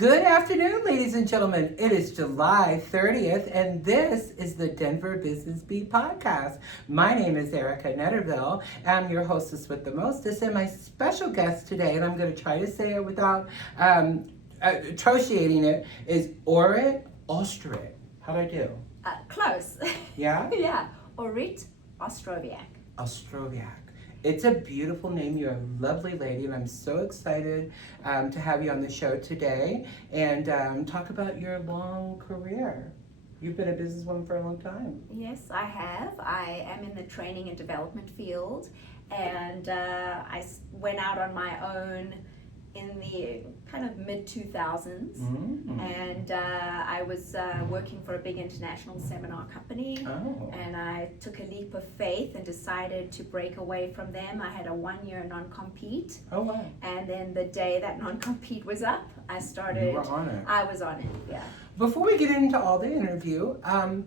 Good afternoon, ladies and gentlemen. It is July 30th, and this is the Denver Business Beat Podcast. My name is Arica Netterville. I'm your hostess with the mostest, and my special guest today, and I'm going to try to say it without atrociating it, is Orit Ostrowiak. How'd I do? Close. Yeah? Yeah. Orit Ostrowiak. Ostrowiak. It's a beautiful name. You're a lovely lady, and I'm so excited to have you on the show today and talk about your long career. You've been a businesswoman for a long time. Yes, I have. I am in the training and development field, and I went out on my own in the kind of mid-2000s, and I was working for a big international seminar company, and I took a leap of faith and decided to break away from them. I had a 1-year non-compete. Oh, wow. And then the day that non-compete was up, I started. You were on it. I was on it, yeah. Before we get into all the interview,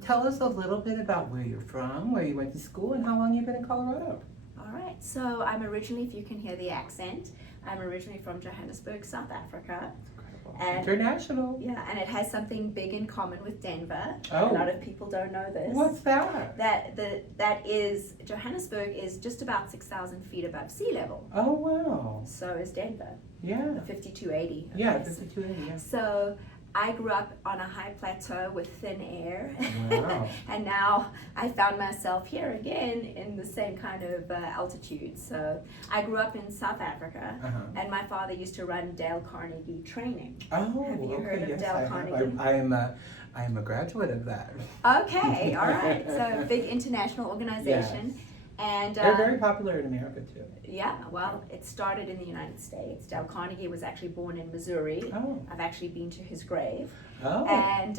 tell us a little bit about where you're from, where you went to school, and how long you've been in Colorado. All right, so I'm originally, if you can hear the accent, I'm originally from Johannesburg, South Africa. Incredible. And International. yeah, and it has something big in common with Denver. Oh. A lot of people don't know this. What's that? That is, Johannesburg is just about 6,000 feet above sea level. Oh, wow. So is Denver, Yeah. the 5280. Yeah, Okay, 5280, yeah. So I grew up on a high plateau with thin air. Wow. And now I found myself here again in the same kind of altitude. So I grew up in South Africa, and my father used to run Dale Carnegie training. Oh, Have you okay, heard of yes, Dale I have. Carnegie? I am a graduate of that. Okay, all right. So big international organization. Yes. And They're very popular in America too. yeah, well, it started in the United States. Dale Carnegie was actually born in Missouri. Oh. I've actually been to his grave. Oh. And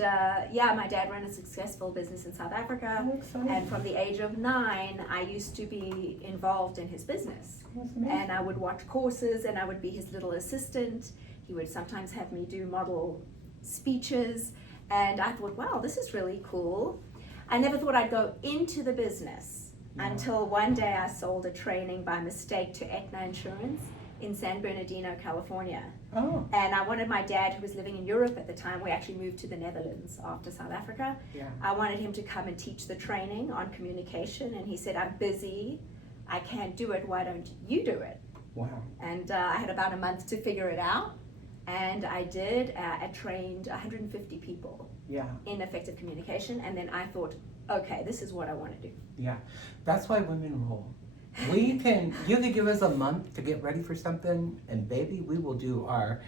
yeah, my dad ran a successful business in South Africa. Oh, exciting. And from the age of 9, I used to be involved in his business. That's amazing. And I would watch courses, and I would be his little assistant. He would sometimes have me do model speeches. And I thought, wow, this is really cool. I never thought I'd go into the business. Until one day I sold a training by mistake to Aetna Insurance in San Bernardino, California. Oh. And I wanted my dad, who was living in Europe at the time, we actually moved to the Netherlands after South Africa. Yeah. I wanted him to come and teach the training on communication, and he said, I'm busy, I can't do it, why don't you do it? Wow. And I had about a month to figure it out, and I did. I trained 150 people Yeah. in effective communication, and then I thought, okay, this is what I want to do. Yeah. That's why women roll. You can give us a month to get ready for something, and baby, we will do our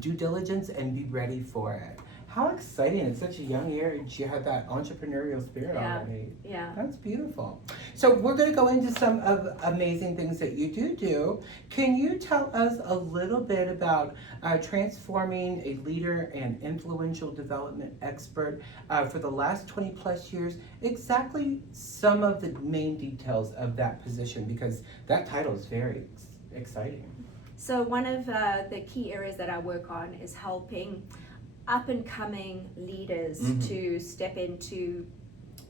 due diligence and be ready for it. How exciting. At such a young age, you had that entrepreneurial spirit already. Yeah. That's beautiful. So we're going to go into some of amazing things that you do. Can you tell us a little bit about transforming a leader and influential development expert for the last 20 plus years? Exactly some of the main details of that position, because that title is very exciting. So one of the key areas that I work on is helping up-and-coming leaders to step into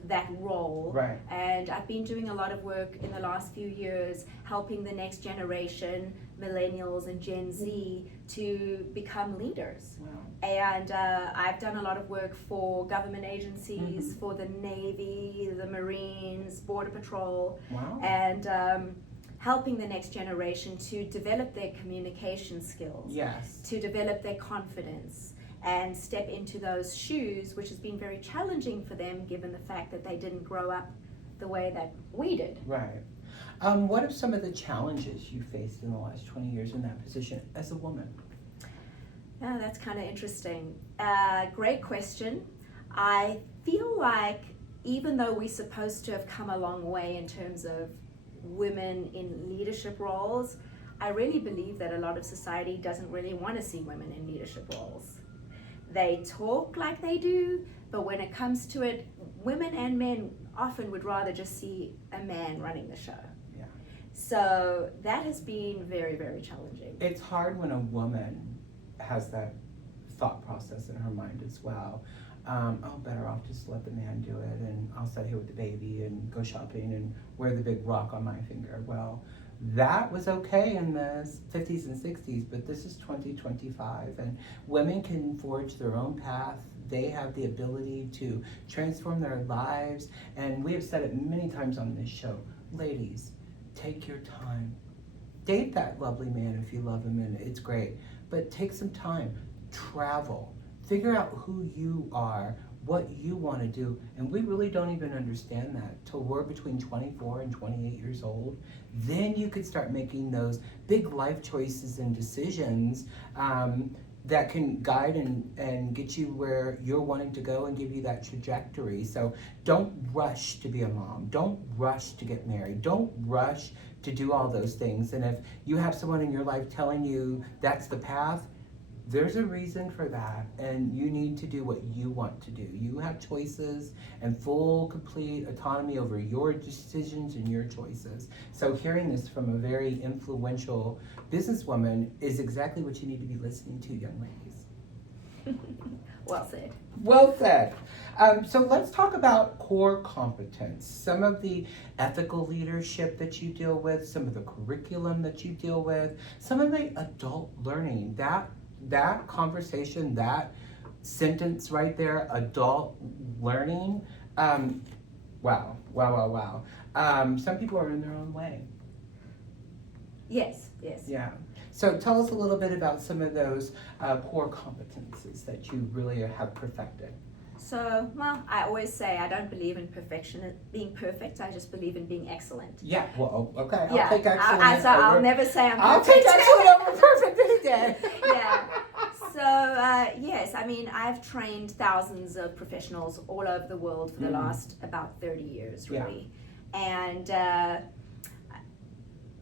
that role. Right. And I've been doing a lot of work in the last few years helping the next generation, millennials and Gen Z, to become leaders. Wow. And I've done a lot of work for government agencies, for the Navy, the Marines, Border Patrol, Wow. and helping the next generation to develop their communication skills, Yes. to develop their confidence, and step into those shoes, which has been very challenging for them given the fact that they didn't grow up the way that we did. Right. What are some of the challenges you faced in the last 20 years in that position as a woman? Yeah, that's kind of interesting. Great question. I feel like even though we're supposed to have come a long way in terms of women in leadership roles, I really believe that a lot of society doesn't really want to see women in leadership roles. They talk like they do, but when it comes to it, women and men often would rather just see a man running the show. Yeah. So that has been very, very challenging. It's hard when a woman has that thought process in her mind as well. Better off just let the man do it, and I'll sit here with the baby and go shopping and wear the big rock on my finger. Well, That was okay in the 50s and 60s, but this is 2025, and women can forge their own path. They have the ability to transform their lives, and we have said it many times on this show. Ladies, take your time. Date that lovely man if you love him, and it's great, but take some time. Travel. Figure out who you are, what you want to do, and we really don't even understand that till we're between 24 and 28 years old. Then you could start making those big life choices and decisions that can guide and get you where you're wanting to go and give you that trajectory. So don't rush to be a mom. Don't rush to get married. Don't rush to do all those things. And if you have someone in your life telling you that's the path, there's a reason for that, and you need to do what you want to do. You have choices and full, complete autonomy over your decisions and your choices. So hearing this from a very influential businesswoman is exactly what you need to be listening to, young ladies. Well said. Well said. So let's talk about core competence. Some of the ethical leadership that you deal with, some of the curriculum that you deal with, some of the adult learning, that conversation, that sentence right there, adult learning, wow. Some people are in their own way. Yes. Yeah. So tell us a little bit about some of those core competencies that you really have perfected. So, well, I always say I don't believe in being perfect. I just believe in being excellent. Yeah, well, okay, Yeah. I'll take excellent I'll never say I'm perfect. I'll take excellent over perfect any day. Yeah. So, yes, I mean, I've trained thousands of professionals all over the world for the last about 30 years, really. Yeah. And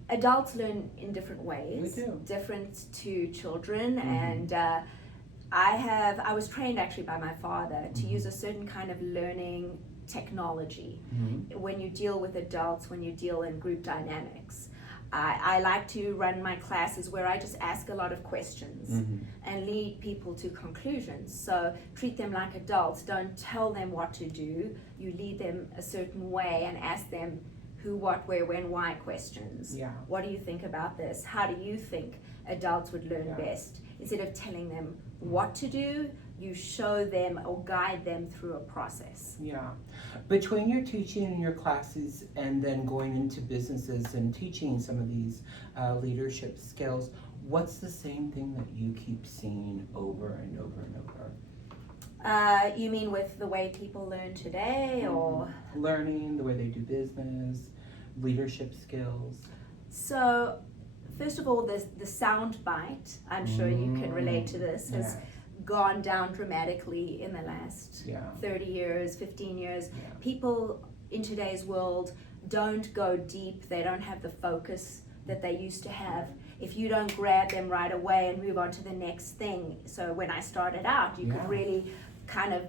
adults learn in different ways. We do. Different to children. And I was trained actually by my father to use a certain kind of learning technology when you deal with adults, when you deal in group dynamics. I like to run my classes where I just ask a lot of questions and lead people to conclusions. So treat them like adults. Don't tell them what to do. You lead them a certain way and ask them who, what, where, when, why questions. Yeah. What do you think about this? How do you think adults would learn best? Instead of telling them what to do, you show them or guide them through a process. Yeah. Between your teaching in your classes and then going into businesses and teaching some of these leadership skills, what's the same thing that you keep seeing over and over and over? You mean with the way people learn today, or? Learning, the way they do business, leadership skills. So, first of all, the sound bite, I'm sure you can relate to this, has gone down dramatically in the last 30 years, 15 years. Yeah. People in today's world don't go deep. They don't have the focus that they used to have. If you don't grab them right away and move on to the next thing. So when I started out, you could really kind of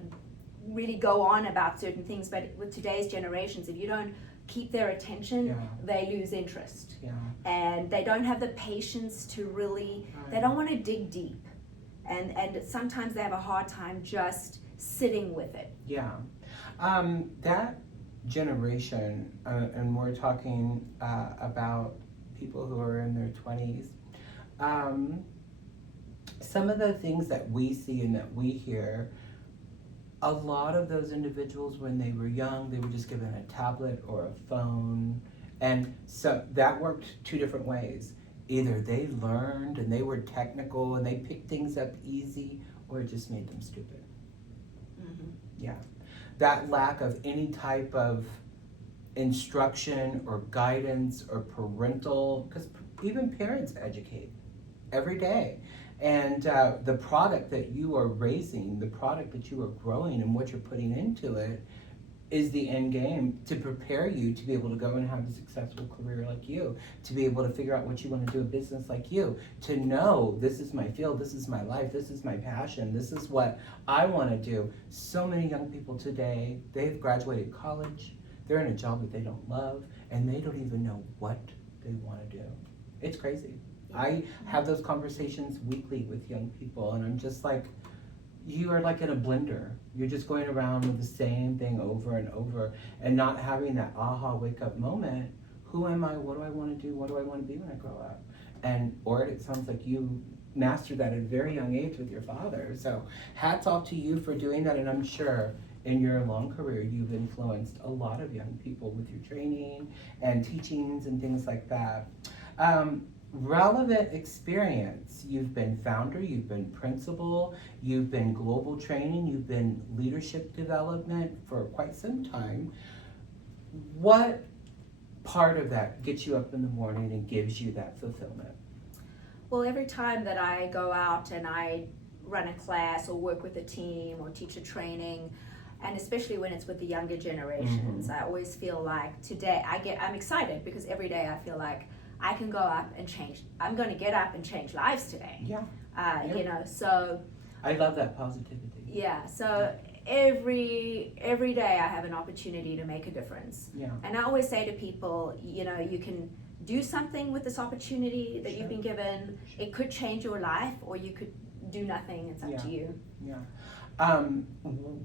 go on about certain things. But with today's generations, if you don't keep their attention, they lose interest. Yeah. And they don't have the patience to really, they don't want to dig deep. And sometimes they have a hard time just sitting with it. Yeah. That generation, and we're talking about people who are in their 20s, some of the things that we see and that we hear, a lot of those individuals when they were young, they were just given a tablet or a phone. And so that worked two different ways. Either they learned and they were technical and they picked things up easy, or it just made them stupid. Yeah. That lack of any type of instruction or guidance or parental, because even parents educate every day. And the product that you are raising, the product that you are growing and what you're putting into it is the end game to prepare you to be able to go and have a successful career like you, to be able to figure out what you want to do in business like you, to know this is my field, this is my life, this is my passion, this is what I want to do. So many young people today, they've graduated college, they're in a job that they don't love, and they don't even know what they want to do. It's crazy. I have those conversations weekly with young people, and I'm just like, you are like in a blender. You're just going around with the same thing over and over and not having that aha wake up moment. who am I? What do I want to do? What do I want to be when I grow up? And Orit, it sounds like you mastered that at a very young age with your father. So hats off to you for doing that. And I'm sure in your long career, you've influenced a lot of young people with your training and teachings and things like that. Relevant experience. You've been founder, you've been principal, you've been global training, you've been leadership development for quite some time. What part of that gets you up in the morning and gives you that fulfillment? Well, every time that I go out and I run a class or work with a team or teach a training, and especially when it's with the younger generations, I always feel like today I'm excited because every day I feel like I can go up and change. I'm going to get up and change lives today. Yeah. You know, so I love that positivity. yeah. So every day I have an opportunity to make a difference. Yeah. And I always say to people, you know, you can do something with this opportunity that you've been given. It could change your life, or you could do nothing. It's up to you. Yeah.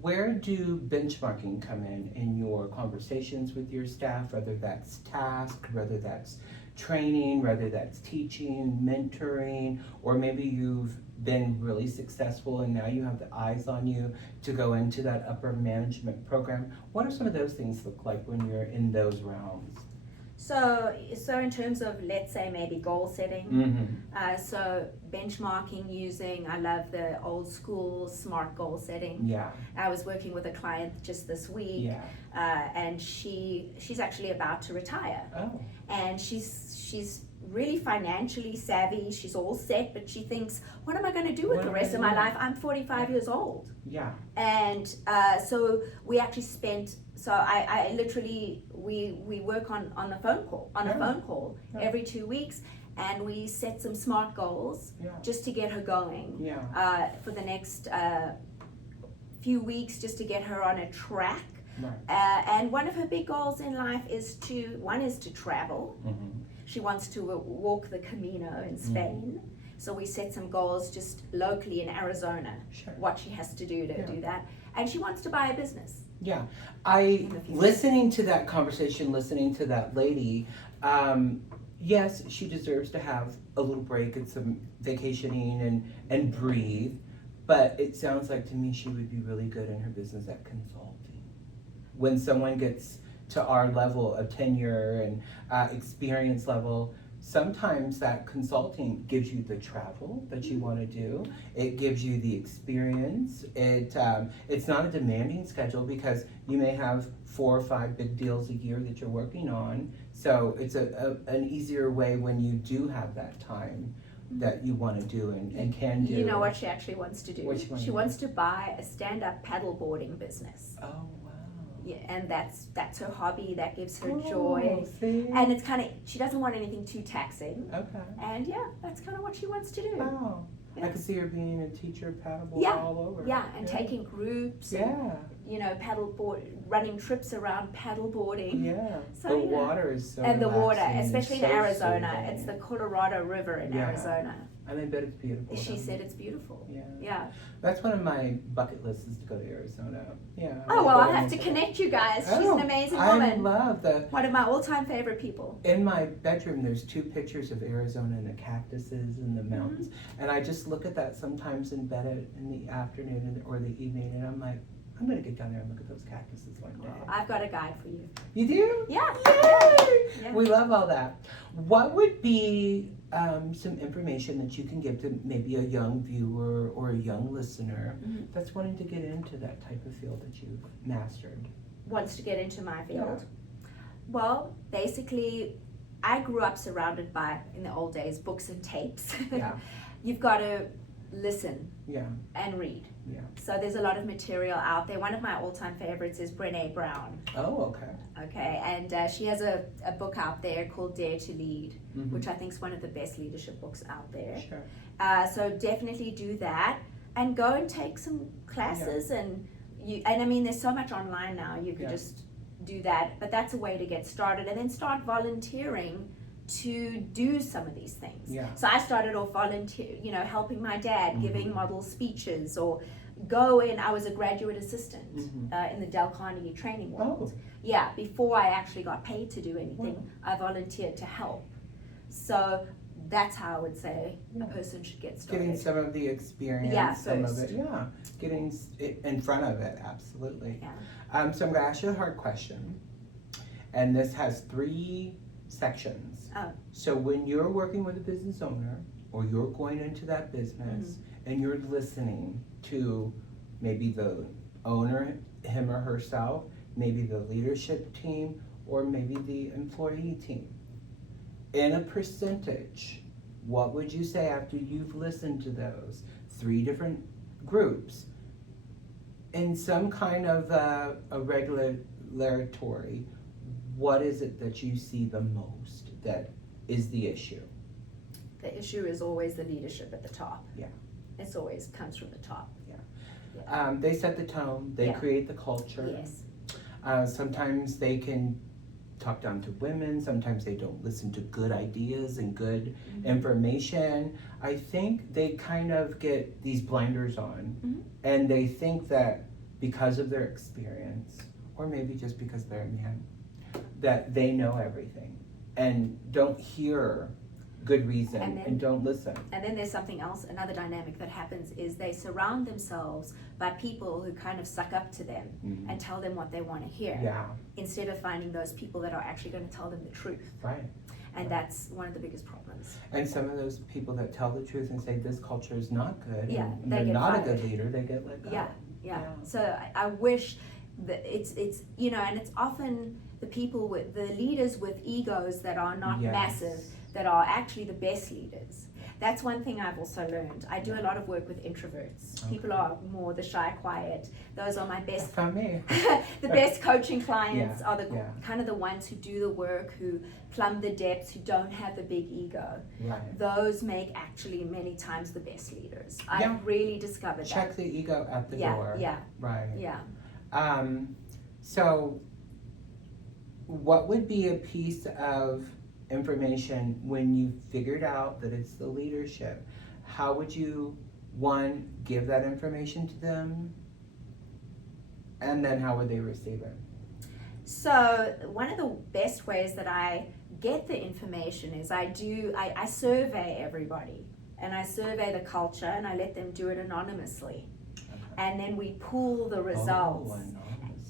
Where do benchmarking come in your conversations with your staff, whether that's task, whether that's training, whether that's teaching, mentoring, or maybe you've been really successful and now you have the eyes on you to go into that upper management program? What are some of those things look like when you're in those realms? So in terms of, let's say, maybe goal setting, so benchmarking using, I love the old school SMART goal setting. Yeah. I was working with a client just this week, and she's actually about to retire. Oh. And she's really financially savvy. She's all set, but she thinks, what am I going to do with the rest of my life? I'm 45 years old. Yeah. And so we actually spent, so I literally, we work on a phone call every 2 weeks, and we set some SMART goals just to get her going for the next few weeks, just to get her on a track. Right. And one of her big goals in life is to travel. She wants to walk the Camino in Spain. So we set some goals just locally in Arizona, what she has to do to do that. And she wants to buy a business. Yeah. Listening to that conversation, listening to that lady, yes, she deserves to have a little break and some vacationing and breathe. But it sounds like to me she would be really good in her business at consulting. When someone gets to our level of tenure and experience level, sometimes that consulting gives you the travel that you want to do. It gives you the experience. It's not a demanding schedule because you may have 4 or 5 big deals a year that you're working on. So it's an easier way when you do have that time that you want to do and can do. You know what she actually wants to do? She wants to buy a stand-up paddleboarding business. Oh, wow. Yeah, and that's her hobby. That gives her joy. See? And it's kind of, she doesn't want anything too taxing. Okay. And yeah, that's kind of what she wants to do. Wow. Yeah. I could see her being a teacher paddleboard all over. Yeah, and taking groups. And, you know, running trips around paddleboarding. Yeah. So, the water is so and the water, relaxing, especially in so Arizona. soothing. It's the Colorado River in Arizona. And I bet it's beautiful. She said it's beautiful. Yeah. Yeah. That's one of my bucket lists is to go to Arizona. Yeah. Oh, well, I'll have to connect you guys. She's an amazing woman. I love one of my all-time favorite people. In my bedroom, there's 2 pictures of Arizona and the cactuses and the mountains. And I just look at that sometimes in bed in the afternoon or the evening, and I'm like, I'm going to get down there and look at those cactuses one day. I've got a guide for you. You do? Yeah. Yay! Yeah. We love all that. What would be some information that you can give to maybe a young viewer or a young listener that's wanting to get into that type of field that you've mastered? Wants to get into my field? Well, basically, I grew up surrounded by, in the old days, books and tapes. Yeah. You've got to listen Yeah. and read. Yeah. So there's a lot of material out there. One of my all-time favorites is Brené Brown. Oh, okay. Okay, and she has a book out there called Dare to Lead, which I think is one of the best leadership books out there. Sure. So definitely do that and go and take some classes and I mean there's so much online now, you could just do that, but that's a way to get started, and then start volunteering to do some of these things. Yeah. So I started off volunteer, helping my dad, giving Mm-hmm. model speeches, or I was a graduate assistant in the Dale Carnegie training world. Oh. Yeah, before I actually got paid to do anything, Wow. I volunteered to help. So that's how I would say Yeah. a person should get started. Getting some of the experience, Yeah, some first. of it, yeah. Getting in front of it, absolutely. Yeah. So I'm gonna ask you a hard question, and this has 3 sections. Oh. So when you're working with a business owner, or you're going into that business, and you're listening to maybe the owner, him or herself, maybe the leadership team, or maybe the employee team, in a percentage, what would you say after you've listened to those 3 different groups in some kind of a regulatory, what is it that you see the most that is the issue? The issue is always the leadership at the top. Yeah. It's always comes from the top. They set the tone, they Yeah. create the culture. Yes. Sometimes they can talk down to women, sometimes they don't listen to good ideas and good information. I think they kind of get these blinders on, and they think that because of their experience, or maybe just because they're a man, that they know everything and don't hear good reason and don't listen. And then there's something else, another dynamic that happens is they surround themselves by people who kind of suck up to them and tell them what they want to hear, instead of finding those people that are actually going to tell them the truth. Right. And that's one of the biggest problems. And some of those people that tell the truth and say this culture is not good, and they they're get not fired. a good leader, they get let go. Yeah. So I wish that it's and it's often the people with the leaders with egos that are not massive that are actually the best leaders. That's one thing I've also learned. I do a lot of work with introverts. People are more the shy, quiet. Those are my best. That's not me. The best coaching clients are the yeah. kind of the ones who do the work, who plumb the depths, who don't have the big ego. Right. Those make actually many times the best leaders. I've really discovered Check that. the ego at the door. Yeah. Right. Yeah. So what would be a piece of information when you figured out that it's the leadership? How would you, one, give that information to them, and then how would they receive it? So one of the best ways that I get the information is I survey everybody, and I survey the culture, and I let them do it anonymously. Okay. And then we pool the results. Oh, anonymous.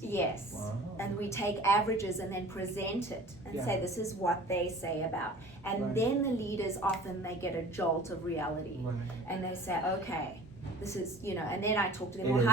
Yes. Wow. And we take averages and then present it and say this is what they say about. And then the leaders often, they get a jolt of reality. Right. And they say, okay, this is, and then I talk to them, It well, is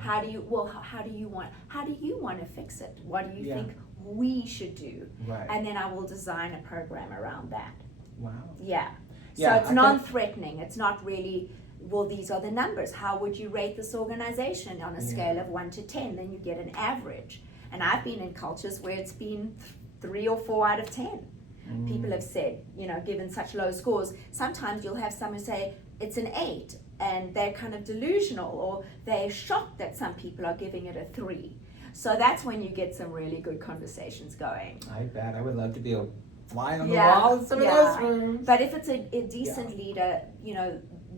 how do you want to fix it? What do you think we should do? Right. And then I will design a program around that. Wow. Yeah. Yeah, So it's non-threatening. It's not really, well, these are the numbers. How would you rate this organization on a scale of 1 to 10? Then you get an average. And I've been in cultures where it's been 3 or 4 out of 10. People have said, given such low scores. Sometimes you'll have someone say it's an 8, and they're kind of delusional, or they're shocked that some people are giving it a 3. So that's when you get some really good conversations going. I bet. I would love to be a fly on the wall in some of those rooms. But if it's a decent leader,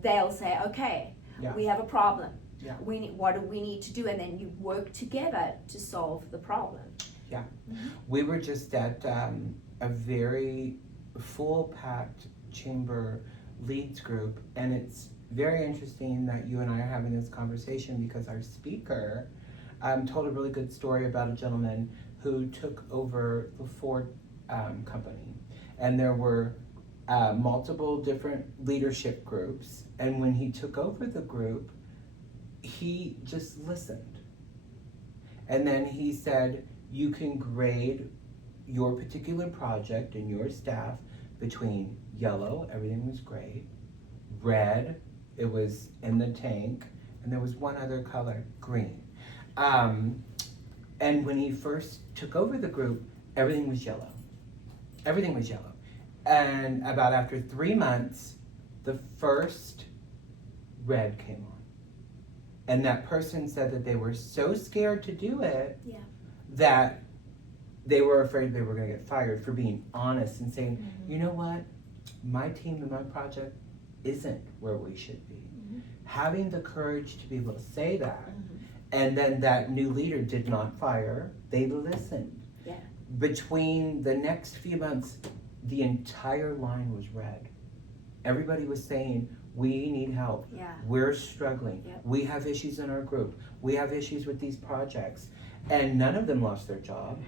they'll say, okay, we have a problem. Yeah. What do we need to do? And then you work together to solve the problem. Yeah. We were just at a very full-packed chamber leads group, and it's very interesting that you and I are having this conversation because our speaker told a really good story about a gentleman who took over the Ford company, and there were multiple different leadership groups, and when he took over the group, he just listened. And then he said, you can grade your particular project and your staff between yellow, everything was great, red, it was in the tank, and there was one other color, green. And when he first took over the group, everything was yellow. Everything was yellow. And about after 3 months, the first red came on. And that person said that they were so scared to do it that they were afraid they were going to get fired for being honest and saying, you know what, my team and my project isn't where we should be. Having the courage to be able to say that, and then that new leader did not fire, they listened. Yeah. Between the next few months, the entire line was red. Everybody was saying, we need help. Yeah. We're struggling. Yep. We have issues in our group. We have issues with these projects. And none of them lost their job.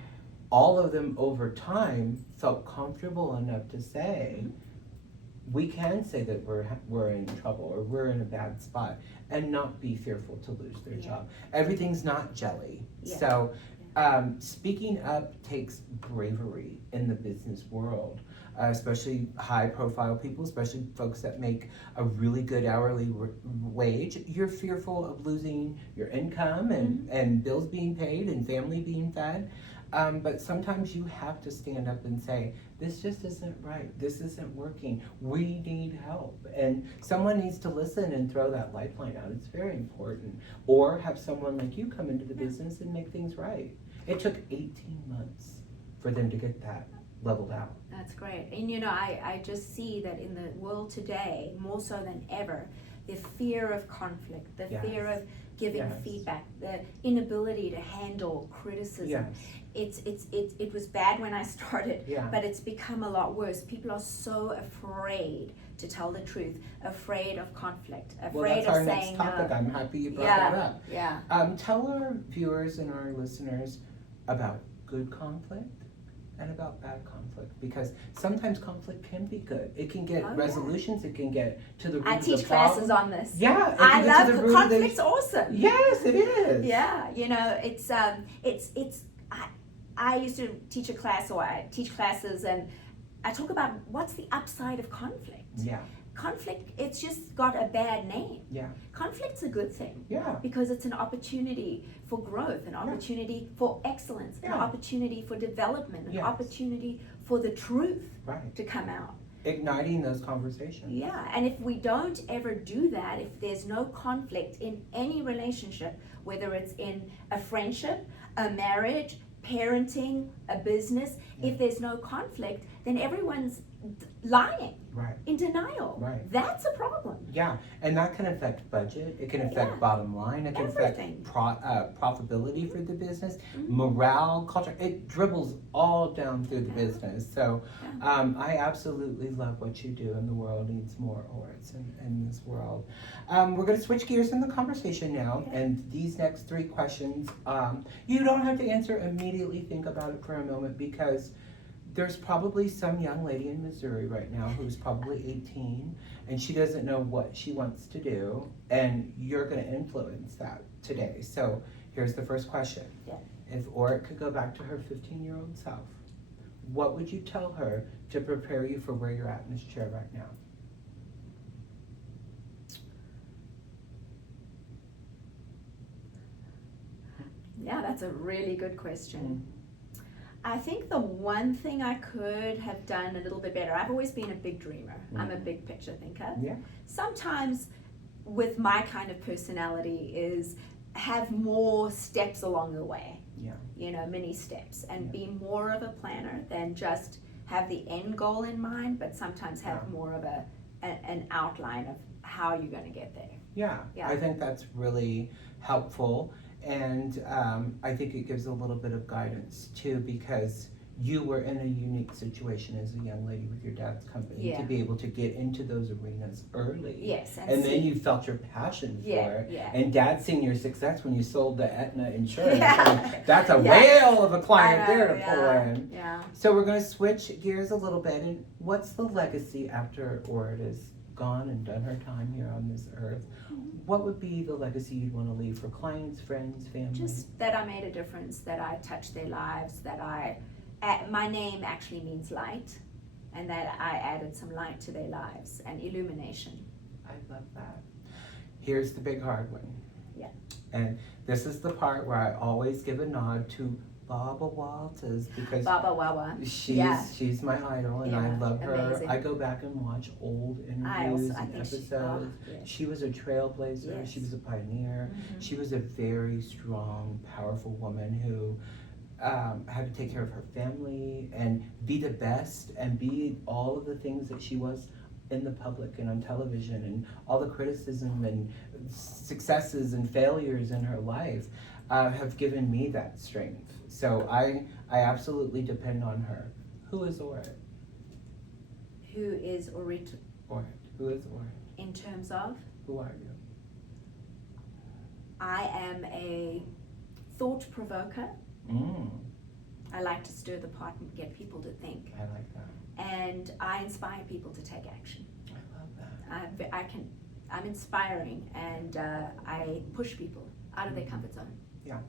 All of them over time felt comfortable enough to say, we can say that we're in trouble or we're in a bad spot and not be fearful to lose their job. Everything's not jelly. Yeah. So speaking up takes bravery in the business world, especially high profile people, especially folks that make a really good hourly wage. You're fearful of losing your income and bills being paid and family being fed. But sometimes you have to stand up and say, this just isn't right. This isn't working. We need help. And someone needs to listen and throw that lifeline out. It's very important. Or have someone like you come into the business and make things right. It took 18 months for them to get that leveled out. That's great. And you know, I just see that in the world today, more so than ever, the fear of conflict, the fear of giving feedback, the inability to handle criticism. It was bad when I started, but it's become a lot worse. People are so afraid to tell the truth, afraid of conflict, afraid of saying no. Well, that's our next topic. I'm happy you brought that up. Tell our viewers and our listeners about good conflict and about bad conflict, because sometimes conflict can be good. It can get resolutions. It can get to the root of the problem. I teach classes on this. Yeah, I love conflict's awesome. Yes, it is. Yeah, you know, it's I used to teach a class, or I teach classes, and I talk about what's the upside of conflict. Yeah. Conflict, it's just got a bad name. Yeah. Conflict's a good thing. Yeah. Because it's an opportunity for growth, an opportunity for excellence, an opportunity for development, an opportunity for the truth to come out. Igniting those conversations. Yeah, and if we don't ever do that, if there's no conflict in any relationship, whether it's in a friendship, a marriage, parenting, a business, if there's no conflict, then everyone's lying, in denial. That's a problem. Yeah, and that can affect budget. It can affect bottom line. It can affect profitability for the business, morale, culture. It dribbles all down through the business. So I absolutely love what you do, and the world needs more Orits in this world. We're going to switch gears in the conversation now, and these next 3 questions, you don't have to answer immediately. Think about it for a moment, because there's probably some young lady in Missouri right now who's probably 18 and she doesn't know what she wants to do, and you're going to influence that today. So here's the first question. If Orit could go back to her 15-year-old self, what would you tell her to prepare you for where you're at in this chair right now? Yeah, that's a really good question. I think the one thing I could have done a little bit better, I've always been a big dreamer. I'm a big picture thinker. Sometimes with my kind of personality is have more steps along the way. You know, mini steps, and be more of a planner than just have the end goal in mind, but sometimes have more of an outline of how you're going to get there. I think that's really helpful. And I think it gives a little bit of guidance too, because you were in a unique situation as a young lady with your dad's company to be able to get into those arenas early. And then you felt your passion for it. And Dad seeing your success when you sold the Aetna insurance. That's a whale of a client there to pull in. So we're going to switch gears a little bit. And what's the legacy after Orit is gone and done her time here on this earth? What would be the legacy you'd want to leave for clients, friends, family? Just that I made a difference, that I touched their lives, that my name actually means light, and that I added some light to their lives and illumination. I love that. Here's the big hard one. And this is the part where I always give a nod to Baba Walters, because Baba Wawa. She's my idol, and I love her. Amazing. I go back and watch old interviews and episodes. She was a trailblazer. She was a pioneer. She was a very strong, powerful woman who had to take care of her family and be the best and be all of the things that she was in the public and on television, and all the criticism and successes and failures in her life have given me that strength. So I absolutely depend on her. Who is Orit? Who is Orit? Orit. Who is Orit? In terms of? Who are you? I am a thought provoker. I like to stir the pot and get people to think. I like that. And I inspire people to take action. I love that. I'm inspiring, and I push people out of their comfort zone. Yeah.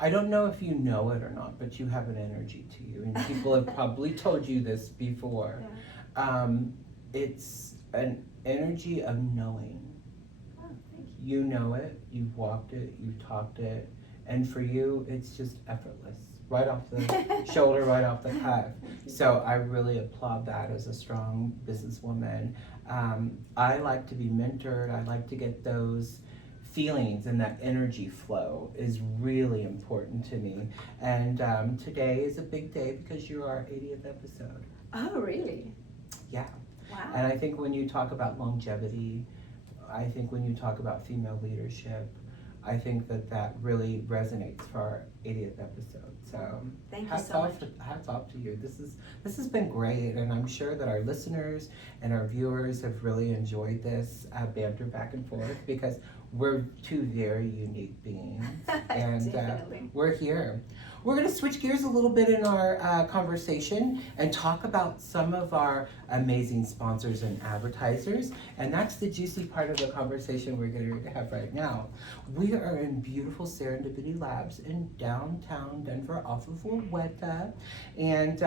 I don't know if you know it or not, but you have an energy to you, and people have probably told you this before. Yeah. It's an energy of knowing. Oh, thank You know it, you've walked it, you've talked it, and for you, it's just effortless. Right off the shoulder, right off the cuff. So I really applaud that as a strong businesswoman. I like to be mentored. I like to get those feelings, and that energy flow is really important to me. And today is a big day because you're our 80th episode. Oh, really? Yeah. Wow. And I think when you talk about longevity, I think when you talk about female leadership, I think that really resonates for our 80th episode. So Thank you so much. Hats off to you. This has been great, and I'm sure that our listeners and our viewers have really enjoyed this banter back and forth, because we're two very unique beings, and we're here. We're going to switch gears a little bit in our conversation and talk about some of our amazing sponsors and advertisers, and that's the juicy part of the conversation we're going to have right now. We are in beautiful Serendipity Labs in downtown Denver off of Weta, and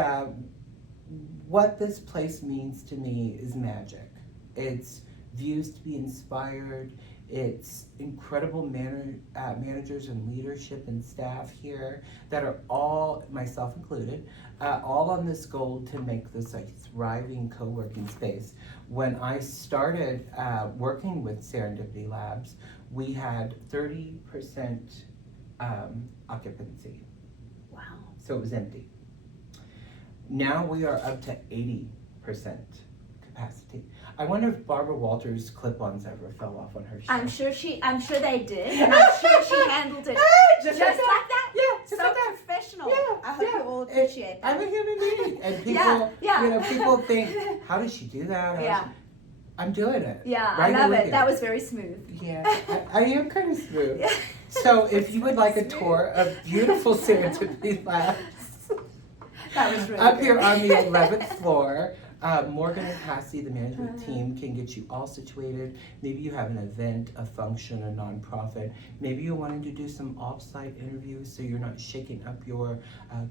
what this place means to me is magic. It's views to be inspired. It's incredible managers and leadership and staff here that are all, myself included, all on this goal to make this a thriving co-working space. When I started working with Serendipity Labs, we had 30% occupancy. Wow. So it was empty. Now we are up to 80% capacity. I wonder if Barbara Walters' clip-ons ever fell off on her show. I'm sure they did. And I'm sure she handled it just like that. Yeah, just so like that. professional. Yeah, I hope you all appreciate that. I'm a human being, and people, people think, how does she do that? Yeah. I'm doing it. Yeah, right I love it. you. That was very smooth. Yeah, I am kind of smooth. Yeah. So if you would like a tour of beautiful Serendipity Labs, That was really up good. here on the 11th floor, Morgan and Cassie, the management team, can get you all situated. Maybe you have an event, a function, a nonprofit. Maybe you're wanting to do some off-site interviews so you're not shaking up your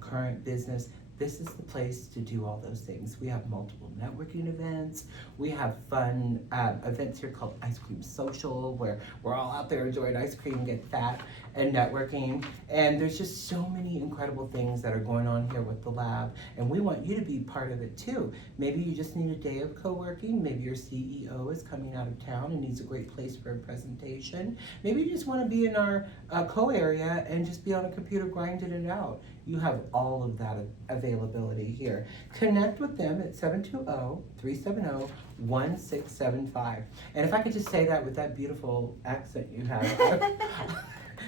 current business. This is the place to do all those things. We have multiple networking events. We have fun events here called Ice Cream Social, where we're all out there enjoying ice cream, get fat, and networking. And there's just so many incredible things that are going on here with the lab, and we want you to be part of it too. Maybe you just need a day of co-working. Maybe your CEO is coming out of town and needs a great place for a presentation. Maybe you just want to be in our co-area and just be on a computer grinding it out. You have all of that availability here. Connect with them at 720-370-1675. And if I could just say that with that beautiful accent you have.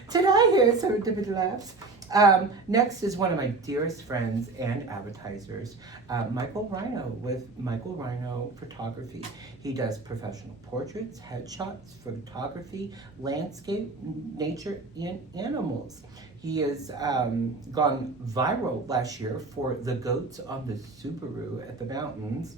Today here at Serendipity Labs. Next is one of my dearest friends and advertisers, Michael Rhino with Michael Rhino Photography. He does professional portraits, headshots, photography, landscape, nature, and animals. He has gone viral last year for the goats on the Subaru at the mountains.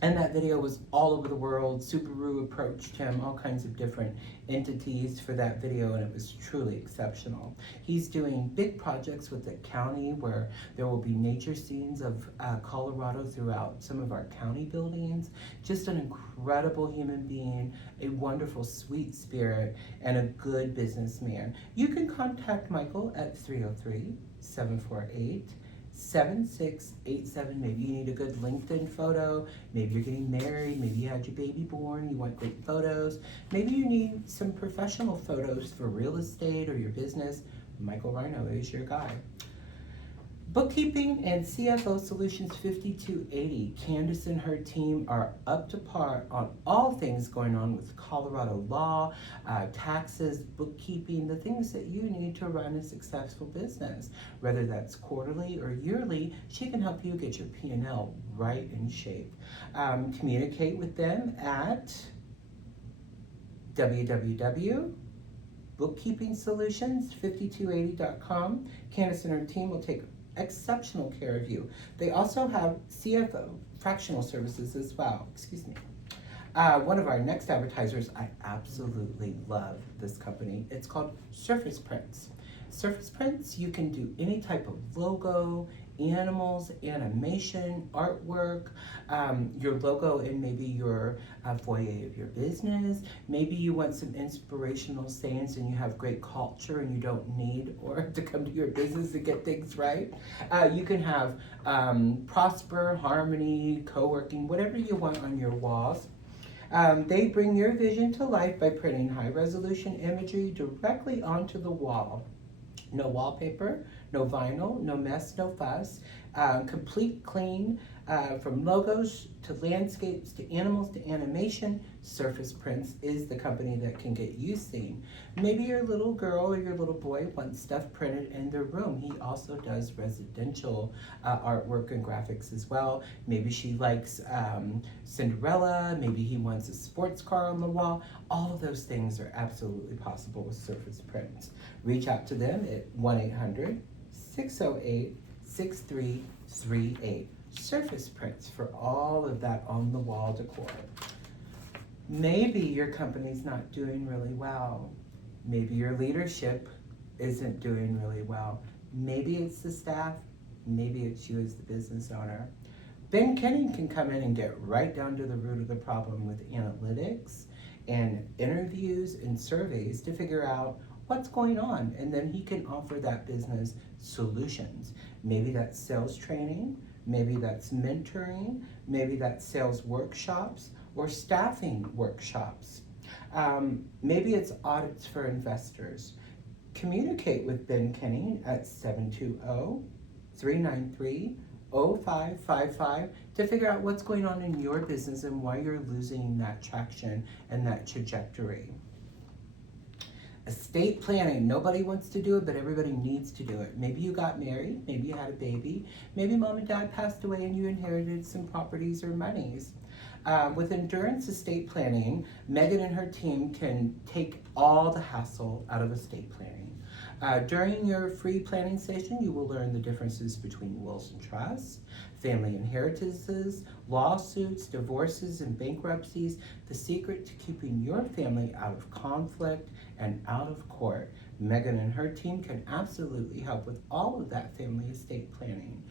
And that video was all over the world. Subaru approached him, all kinds of different entities for that video, and it was truly exceptional. He's doing big projects with the county where there will be nature scenes of Colorado throughout some of our county buildings. Just an incredible human being, a wonderful, sweet spirit, and a good businessman. You can contact Michael at 303-748-7687. Maybe you need a good LinkedIn photo. Maybe you're getting married. Maybe you had your baby born. You want great photos. Maybe you need some professional photos for real estate or your business. Michael Rhino is your guy. Bookkeeping and CFO Solutions 5280. Candace and her team are up to par on all things going on with Colorado law, taxes, bookkeeping, the things that you need to run a successful business. Whether that's quarterly or yearly, she can help you get your P&L right in shape. Communicate with them at www.bookkeepingsolutions5280.com. Candace and her team will take exceptional care of you. They also have CFO, fractional services as well. Excuse me. One of our next advertisers, I absolutely love this company. It's called Surface Prints. Surface Prints, you can do any type of logo, animals, animation, artwork, your logo in maybe your foyer of your business. Maybe you want some inspirational sayings and you have great culture and you don't need or to come to your business to get things right. You can have prosper, harmony, co-working, whatever you want on your walls. They bring your vision to life by printing high-resolution imagery directly onto the wall. No wallpaper, no vinyl, no mess, no fuss. Complete clean, from logos to landscapes to animals to animation. Surface Prints is the company that can get you seen. Maybe your little girl or your little boy wants stuff printed in their room. He also does residential artwork and graphics as well. Maybe she likes Cinderella. Maybe he wants a sports car on the wall. All of those things are absolutely possible with Surface Prints. Reach out to them at 1-800-608-6338. Surface Prints for all of that on the wall decor. Maybe your company's not doing really well. Maybe your leadership isn't doing really well. Maybe it's the staff. Maybe it's you as the business owner. Ben Kenny can come in and get right down to the root of the problem with analytics and interviews and surveys to figure out what's going on, and then he can offer that business solutions. Maybe that's sales training, maybe that's mentoring, maybe that's sales workshops or staffing workshops. Maybe it's audits for investors. Communicate with Ben Kenny at 720-393-0555 to figure out what's going on in your business and why you're losing that traction and that trajectory. Estate planning, nobody wants to do it, but everybody needs to do it. Maybe you got married, maybe you had a baby, maybe mom and dad passed away and you inherited some properties or monies. With Endurance Estate Planning, Megan and her team can take all the hassle out of estate planning. During your free planning session, you will learn the differences between wills and trusts, family inheritances, lawsuits, divorces, and bankruptcies, the secret to keeping your family out of conflict and out of court. Megan and her team can absolutely help with all of that family estate planning.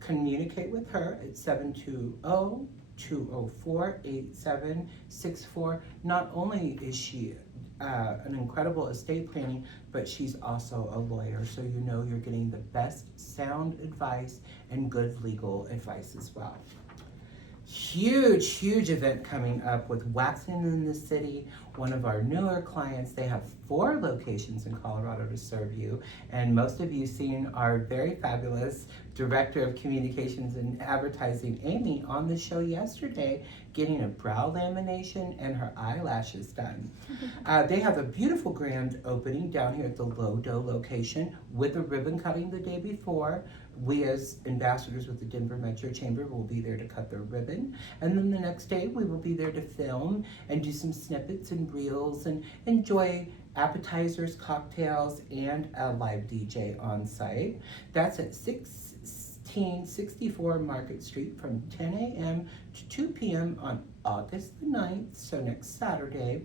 Communicate with her at 720-204-8764. Not only is she an incredible estate planning, but she's also a lawyer, so you know you're getting the best sound advice and good legal advice as well. Huge event coming up with Waxing in the City, one of our newer clients. They have 4 locations in Colorado to serve you, and most of you seen our very fabulous Director of Communications and Advertising, Amy, on the show yesterday, getting a brow lamination and her eyelashes done. They have a beautiful grand opening down here at the Lodo location with a ribbon cutting the day before. We as ambassadors with the Denver Metro Chamber will be there to cut their ribbon, and then the next day we will be there to film and do some snippets and reels and enjoy appetizers, cocktails, and a live DJ on site. That's at 1664 Market Street from 10 a.m. to 2 p.m. on August the 9th, so next Saturday.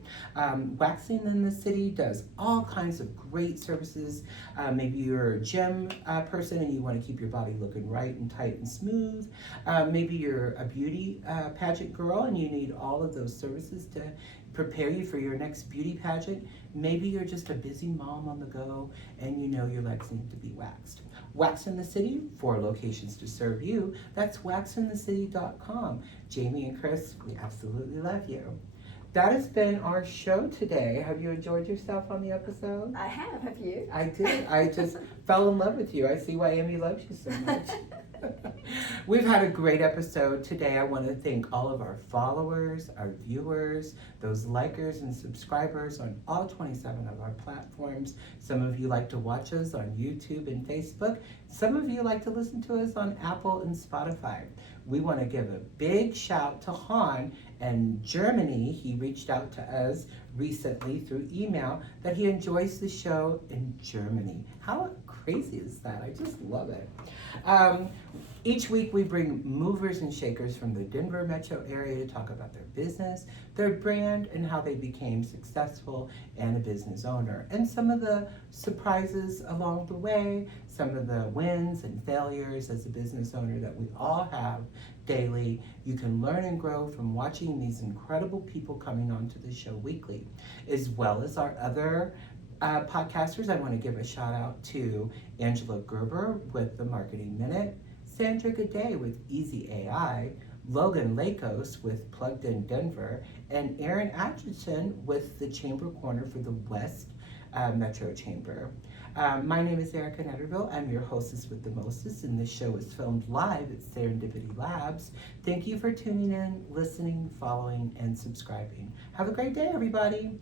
Waxing in the City does all kinds of great services. Maybe you're a gym person and you want to keep your body looking right and tight and smooth. Maybe you're a beauty pageant girl and you need all of those services to prepare you for your next beauty pageant. Maybe you're just a busy mom on the go and you know your legs need to be waxed. Wax in the City, 4 locations to serve you. That's waxinthecity.com. Jamie and Chris, we absolutely love you. that has been our show today. Have you enjoyed yourself on the episode? I have you? I did. I just fell in love with you. I see why Amy loves you so much. We've had a great episode today. I want to thank all of our followers, our viewers, those likers and subscribers on all 27 of our platforms. Some of you like to watch us on YouTube and Facebook. Some of you like to listen to us on Apple and Spotify. We want to give a big shout to Han in Germany. He reached out to us recently through email that he enjoys the show in Germany. How crazy is that? I just love it. Each week we bring movers and shakers from the Denver metro area to talk about their business, their brand, and how they became successful and a business owner, and some of the surprises along the way, some of the wins and failures as a business owner that we all have daily. You can learn and grow from watching these incredible people coming onto the show weekly, as well as our other podcasters. I want to give a shout out to Angela Gerber with the Marketing Minute, Sandra G'day with Easy AI, Logan Lakos with Plugged In Denver, and Aaron Atchison with the Chamber Corner for the West Metro Chamber. My name is Arica Netterville. I'm your hostess with the mostest, and this show is filmed live at Serendipity Labs. Thank you for tuning in, listening, following, and subscribing. Have a great day, everybody.